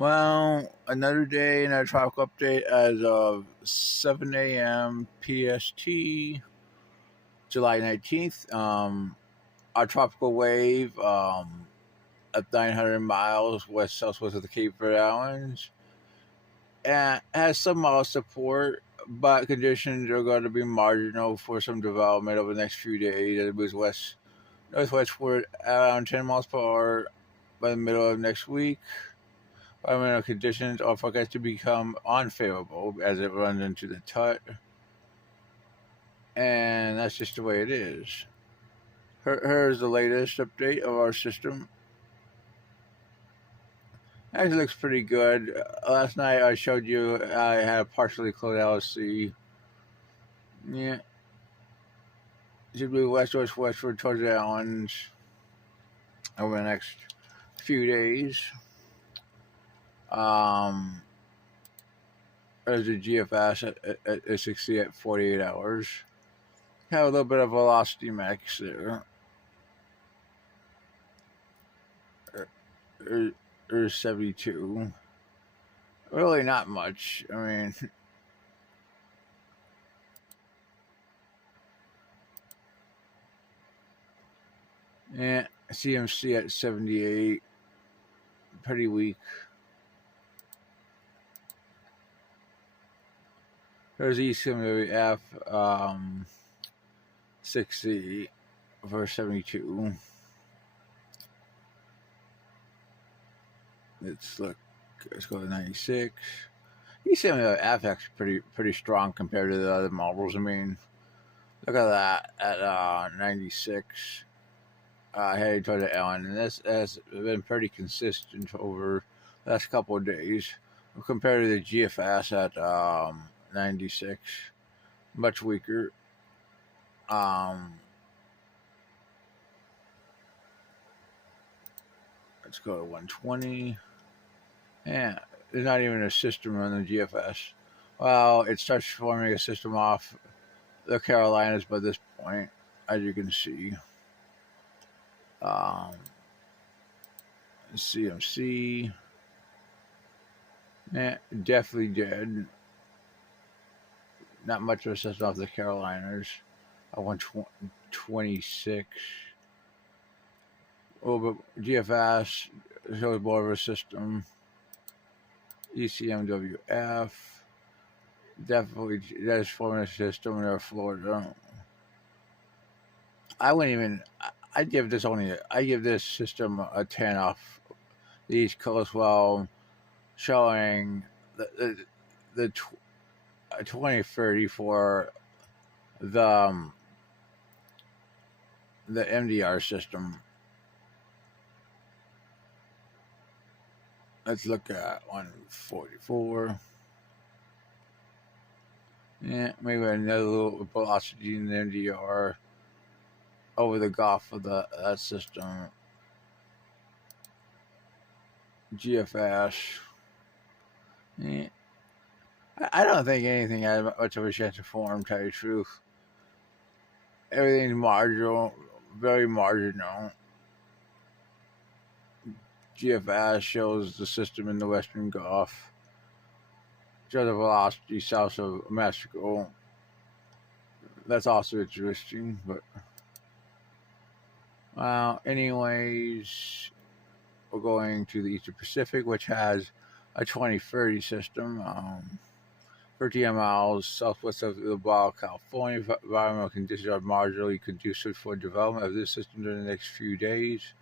Well, another day, another tropical update as of 7 a.m. PST, July 19th. Our tropical wave at 900 miles west southwest of the Cape Verde Islands and has some mild support, but conditions are going to be marginal for some development over the next few days as it moves northwestward around 10 miles per hour by the middle of next week. Environmental conditions are forecast to become unfavorable as it runs into the Tut, and that's just the way it is. Here's the latest update of our system. Actually looks pretty good. Last night I showed you I had a partially closed LSC. Yeah, should move westward towards the islands over the next few days. There's a GFS at 60 at 48 hours. Have a little bit of velocity max there. Or 72. Really not much. I mean, yeah, CMC at 78. Pretty weak. There's ECMWF 60 for 72. Let's go to 96. ECMWF actually pretty strong compared to the other models. I mean, look at that at 96. Heading toward the island, and this has been pretty consistent over the last couple of days compared to the GFS at 96, much weaker. Let's go to 120. Yeah, there's not even a system on the GFS. Well, it starts forming a system off the Carolinas by this point, as you can see. CMC. Yeah, definitely dead. Not much of a system off the Carolinas. 126. Oh, but GFS shows more of a system. ECMWF. Definitely, that is forming a system near Florida. I wouldn't even. I give this system a 10 off the East Coast while showing the 2030 for the MDR system. Let's look at 144. Yeah, maybe another little velocity in the MDR over the Gulf of that system. GFS. Yeah. I don't think anything has much of a chance to form, to tell you the truth. Everything's marginal, very marginal. GFS shows the system in the Western Gulf. Shows the velocity south of Mexico. That's also interesting, but anyways, we're going to the Eastern Pacific, which has a 2030 system. 30 miles southwest of the Baja California. Environmental conditions are marginally conducive for development of this system during the next few days.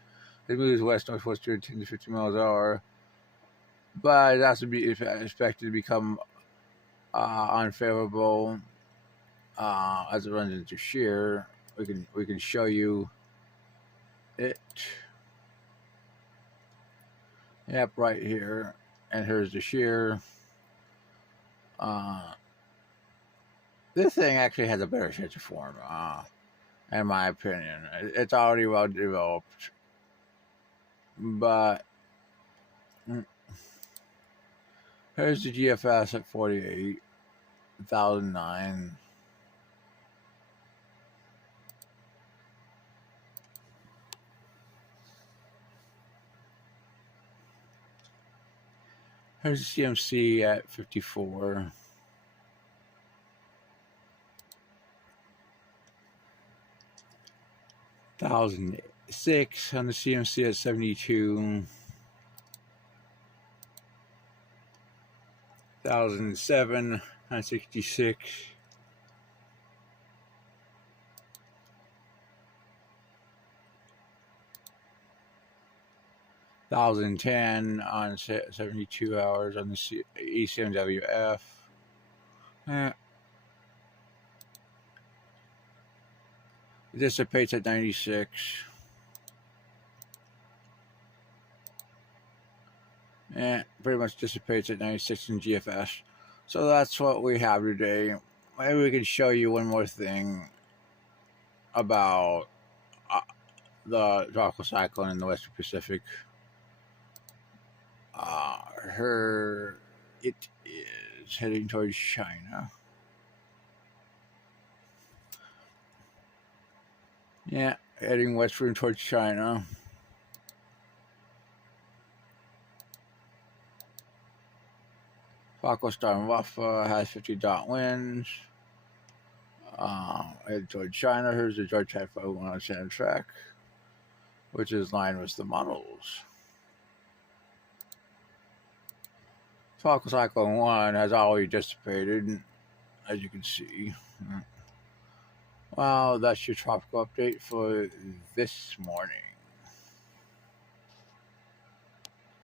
It moves west-northwest at 10 to 50 miles an hour, but it has to be expected to become unfavorable as it runs into shear. We can show you it. Yep, right here, and here's the shear. This thing actually has a better chance to form, in my opinion. It's already well developed, but here's the GFS at 48,009. Here's the CMC at 54. $1,006 on the CMC at 72. 1,007 on 66. 1,010 on 72 hours on the ECMWF. It dissipates at 96. Pretty much dissipates at 96 in GFS. So that's what we have today. Maybe we can show you one more thing about the tropical cyclone in the Western Pacific. It is heading towards China. Yeah, heading westward towards China. Tropical storm Wafa has 50-knot winds. Headed towards China. Here's the George Typhoon on center track, which is lined with the models. Tropical Cyclone 1 has already dissipated, as you can see. Well, that's your tropical update for this morning.